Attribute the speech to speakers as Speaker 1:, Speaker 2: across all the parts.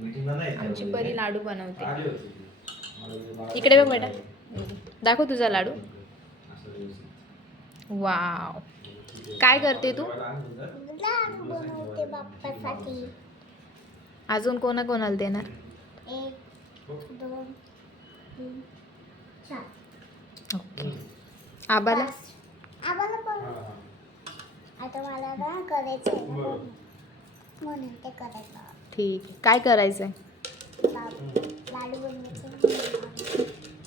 Speaker 1: आमची परी लाडू बनवते. इकडे बघ बेटा, दाखव तुझा लाडू. वाव, काय करते तू?
Speaker 2: लाडू बनवते बाप्पासाठी.
Speaker 1: अजून कोणाला देणार?
Speaker 2: 1 2 3 4.
Speaker 1: ओके. आबाला?
Speaker 2: आबाला पण. आता मला ना करायचं म्हणून ते करायचं.
Speaker 1: ठीक आहे. काय करायचंय?
Speaker 2: लाडू बनवायचे.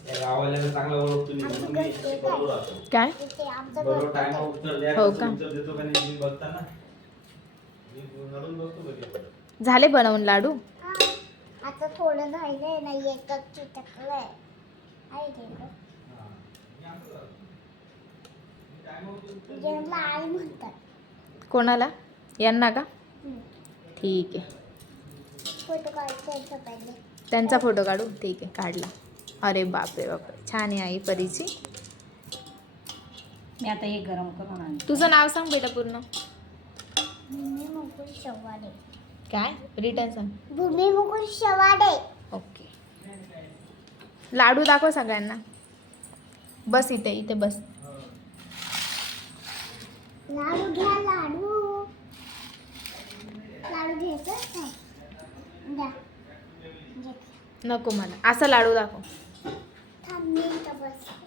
Speaker 1: काय? हो का? झाले बनवून लाडू?
Speaker 2: आता थोडं राहिलंय ना, एकच चिटकलंय. ज्यांना आई म्हणतात.
Speaker 1: कोणाला? यांना का? ठीक आहे.
Speaker 2: फोटो काढायचा पहिले.
Speaker 1: त्यांचा फोटो काढू? ठीक आहे, काढला. अरे बापरे बापरे, छान आहे आई परीची.
Speaker 3: मी आता हे गरम करून आणते.
Speaker 1: तुझं नाव सांग बेटा पूर्ण.
Speaker 2: भूमी मुकुल शवाडे.
Speaker 1: काय? रिटर्न सांग.
Speaker 2: भूमी मुकुल शवाडे.
Speaker 1: ओके. लाडू दाखव सगळ्यांना. बस इथे, इथे बस.
Speaker 2: लाडू घ्या, लाडू. लाडू घ्यायचं नाही. घ्या.
Speaker 1: नको मला. असा लाडू दाखव.
Speaker 2: थांब मी इथं बस.